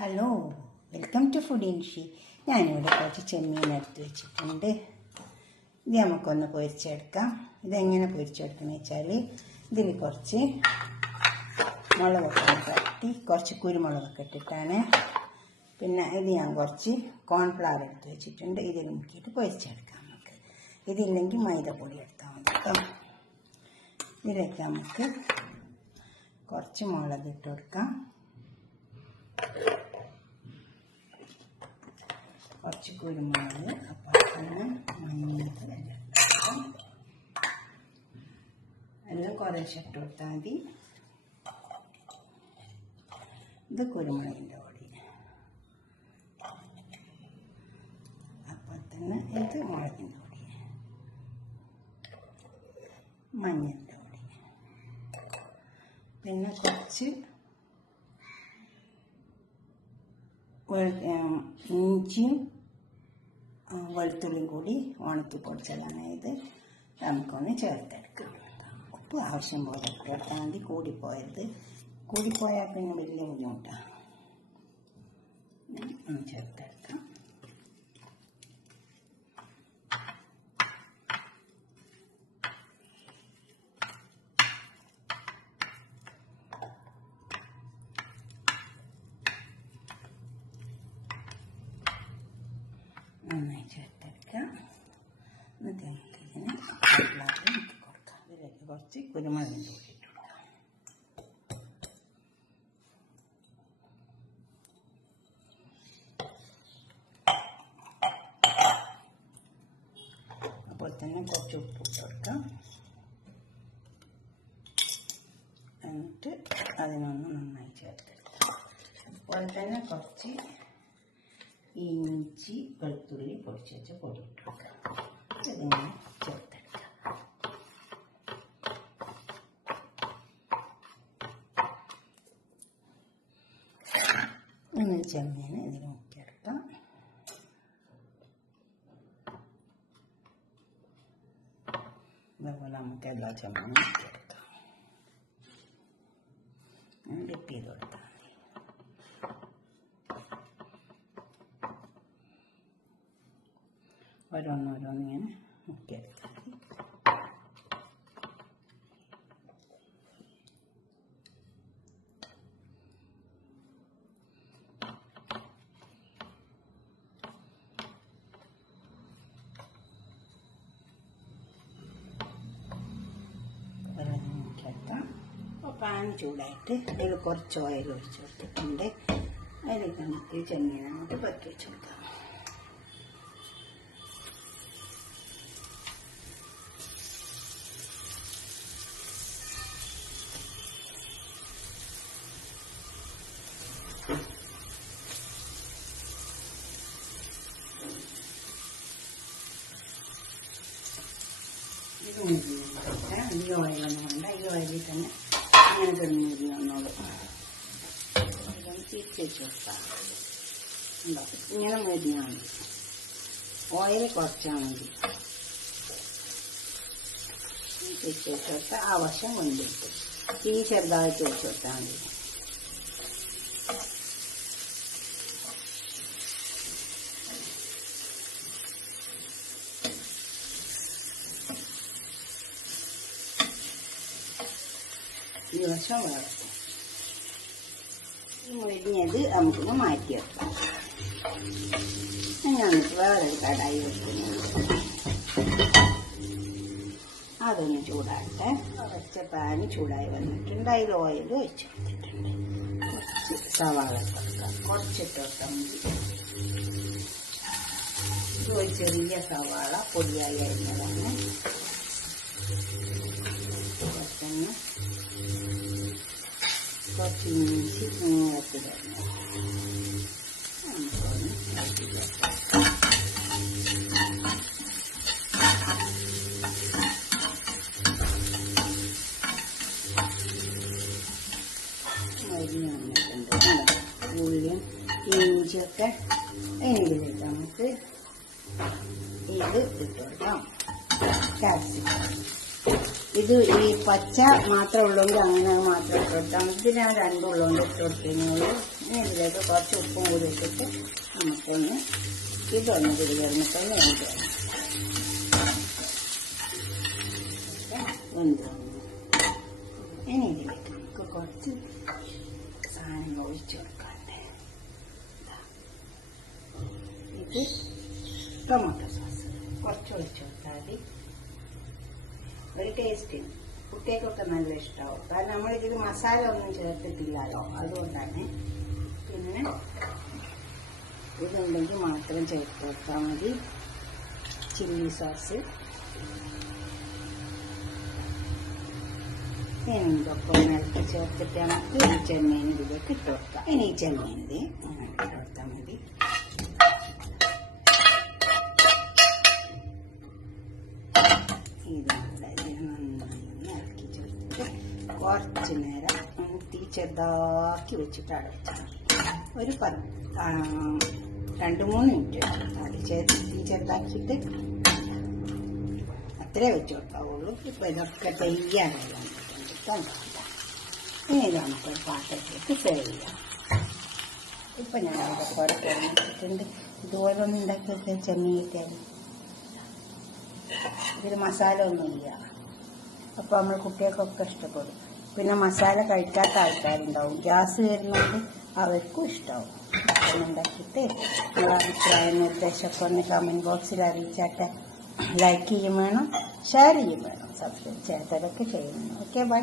Hello, welcome to food ഇൻഷി. ഞാനിവിടെ കുറച്ച് ചെമ്മീൻ എടുത്ത് വെച്ചിട്ടുണ്ട്. ഇത് നമുക്കൊന്ന് പൊരിച്ചെടുക്കാം. ഇതെങ്ങനെ പൊരിച്ചെടുക്കണമെന്ന് വെച്ചാൽ ഇതിൽ കുറച്ച് മുളകൊക്കെ തട്ടി കുറച്ച് കുരുമുളകൊക്കെ ഇട്ടിട്ടാണ്. പിന്നെ ഇത് ഞാൻ കുറച്ച് കോൺഫ്ലവർ എടുത്ത് വെച്ചിട്ടുണ്ട്. ഇതിൽ മുക്കിയിട്ട് പൊരിച്ചെടുക്കാം. നമുക്ക് ഇതില്ലെങ്കിൽ മൈദപ്പൊടി എടുത്താൽ മതി കേട്ടോ. ഇതിലേക്ക് നമുക്ക് കുറച്ച് മുളക് ഇട്ട് കൊടുക്കാം, കുറച്ച് കുരുമുളക്, അപ്പോൾ തന്നെ മഞ്ഞൾ എല്ലാം കുറേശ്ശെ ഇട്ട് കൊടുത്താൽ മതി. ഇത് കുരുമുളകിൻ്റെ പൊടി, അപ്പോൾ തന്നെ ഇത് മുളകിൻ്റെ പൊടി, മഞ്ഞളിൻ്റെ പൊടി, പിന്നെ കുറച്ച് ഇഞ്ചിയും വെളുത്തുള്ളിയും കൂടി ഉണക്കി പൊടിച്ചതാണ്. ഇത് നമുക്കൊന്ന് ചേർത്തെടുക്കാം. ഉപ്പ് ആവശ്യം പോലെ ഇട്ട് കൊടുത്താൽ മതി. കൂടിപ്പോയാൽ പിന്നെ വലിയ ബുദ്ധിമുട്ടാണ്. ചേർത്തെടുക്കാം. നന്നായി ചേർത്തെടുക്കാം. എന്നിട്ട് നമുക്ക് ഇതിനെ മുക്കി കൊടുക്കാം. ഇതിലേക്ക് കുറച്ച് കുരുമുളകിൻ്റെ പൊടി ഇട്ട് കൊടുക്കാം. അപ്പോൾ തന്നെ കുറച്ച് ഉപ്പ് ഇട്ട് കൊടുക്കാം. എന്നിട്ട് അതിനൊന്ന് നന്നായി ചേർത്തെടുക്കാം. അതുപോലെ തന്നെ കുറച്ച് ഇഞ്ചി വെളുത്തുള്ളി പൊടിച്ച് വെച്ച പൊടി ഇട്ട് കൊടുക്കാം. ഇതിങ്ങനെ ചേർത്തെടുക്കാം. ഇനി ചെമ്മീൻ ഇതിൽ മുക്കിയെടുക്കാം. ഇതേപോലെ നമുക്ക് എല്ലാ ചെമ്മീനും മുക്കിയെടുക്കാം. ഡിപ്പ് ചെയ്ത് കൊടുത്താൽ ഓരോന്നോരോന്നിങ്ങനെ മുക്കിയെടുത്താൽ മതി. ഓരോന്നും മുക്കിയെടുക്കാം. അപ്പോൾ പാൻ ചൂടായിട്ട് അതിൽ കുറച്ച് ഓയിൽ ഒഴിച്ച് കൊടുത്തിട്ടുണ്ട്. അതിലേക്ക് നമുക്ക് ചെമ്മീൻ അങ്ങോട്ട് പറ്റി വെച്ച് കൊടുക്കാം. ഇത് ഈ ഓയിലൊന്നും വേണ്ട. ഈ ഓയിലിൽ തന്നെ അങ്ങനെ തന്നെ വന്നോളൂ. തിരിച്ച് വെച്ച് കൊടുക്കാം. ഉണ്ടോ, ഇങ്ങനെ മരുന്നാൽ മതി. ഓയിൽ കുറച്ചാൽ മതി. തിരിച്ച് വെച്ച് കൊടുത്താൽ ആ വശം കൊണ്ടിട്ട് തീ ചെറുതായിട്ട് വെച്ച് കൊടുത്താൽ മതി. ഈ വശം വേണം. ഈ മുരിഞ്ഞത് നമുക്കൊന്ന് മാറ്റി വെക്കാം. ഞാനിപ്പോൾ വേറൊരു കടായി വെക്കുന്നു. അതൊന്ന് ചൂടാട്ടെ. വെച്ച പാന് ചൂടായി വന്നിട്ടുണ്ട്. അതിൽ ഓയിൽ ഒഴിച്ച് കൊടുത്തിട്ടുണ്ട്. കുറച്ച് സവാള കൊടുക്കാം. കുറച്ചിട്ട് കൊടുത്താൽ മതി. ഒരു ചെറിയ സവാള പൊടിയായി അരിഞ്ഞതാണ്. തന്നെ കുറച്ച് ഇഞ്ചി നീളത്തിൽ തരണം. നമുക്കൊന്ന് അരിഞ്ഞ് വന്നിട്ടുണ്ട്. ഉള്ളിയും ഇഞ്ചിയൊക്കെ ഇതിലേക്ക് നമുക്ക് ഇത് ഇട്ട് കൊടുക്കാം. ക്യാപ്സിക്കം ഇത് ഈ പച്ച മാത്രം ഉള്ളെങ്കിൽ അങ്ങനെ മാത്രം ഇട്ട് കൊടുത്താൽ മതി. ഞാൻ രണ്ടുള്ളതുകൊണ്ട് ഇട്ട് കൊടുക്കുന്നതുകൊണ്ട് ഇനി ഇതിലേക്ക് കുറച്ച് ഉപ്പും കൂടി ഇട്ടിട്ട് നമുക്കൊന്ന് ഇതൊന്ന് കുടികർന്നിട്ടൊന്ന് വെന്ത് ഇനി ഇതിലേക്ക് നമുക്ക് കുറച്ച് സാധനങ്ങൾ ഒഴിച്ചു കൊടുക്കാണ്ട്. ഇത് ടൊമാറ്റോ സോസ് കുറച്ച് ഒഴിച്ചു കൊടുത്താൽ മതി. ഒരു ടേസ്റ്റിന് കുട്ടികൾക്കൊക്കെ നല്ല ഇഷ്ടമാവും. കാരണം നമ്മളിതിൽ മസാല ഒന്നും ചേർത്തിട്ടില്ലല്ലോ, അതുകൊണ്ടാണ്. പിന്നെ ഇതുണ്ടെങ്കിൽ മാത്രം ചേർത്ത് കൊടുത്താൽ മതി. ചില്ലി സോസ് ഇതൊക്കെ നിലത്ത് ചേർത്തിട്ട് നമുക്ക് ഈ ചെമ്മീൻ ഇതിലേക്ക് ഇട്ട് കൊടുക്കാം. ഇനി ഈ ചെമ്മീൻ ഇത് അങ്ങനെ ഇട്ട് കൊടുത്താൽ മതി. ഇത് നന്നായി ഇളക്കി ചേർത്തിട്ട് കുറച്ച് നേരം തീ ചെറുതാക്കി വെച്ചിട്ട് അടച്ചാൽ മതി. ഒരു 2-3 മിനിറ്റ് തീ ചെറുതാക്കിയിട്ട് അത്രേ വെച്ച് കൊടുക്കാവുള്ളൂ. ഇപ്പൊ ഇതൊക്കെ തയ്യാറായി വന്നിട്ടുണ്ട്. ഇനി ഇത് നമുക്കൊരു പാത്രത്തിലേക്ക് സേവ് ചെയ്യാം. ഇപ്പൊ ഞാൻ ഇതൊക്കെ ഓരോ വെച്ചിട്ടുണ്ട്. ഇതുപോലെ ഒന്ന് ഉണ്ടാക്കി വെച്ചാൽ ചെമ്മീറ്റായി. ഇതിൽ മസാല ഒന്നുമില്ല. അപ്പോൾ നമ്മൾ കുട്ടികൾക്കൊക്കെ ഇഷ്ടപ്പെടും. പിന്നെ മസാല കഴിക്കാത്ത ആൾക്കാരുണ്ടാവും, ഗ്യാസ് വരുന്നതുകൊണ്ട് അവർക്കും ഇഷ്ടമാവും. അപ്പം ഉണ്ടാക്കിയിട്ട് നിങ്ങളുടെ അഭിപ്രായം നിർദ്ദേശമൊക്കെ ഒന്ന് കമൻറ്റ് ബോക്സിൽ അറിയിച്ചാട്ടെ. ലൈക്ക് ചെയ്യും വേണം, ഷെയർ ചെയ്യും വേണം, സബ്സ്ക്രൈബ് ചെയ്യാത്തതൊക്കെ ചെയ്യണം. Okay, by.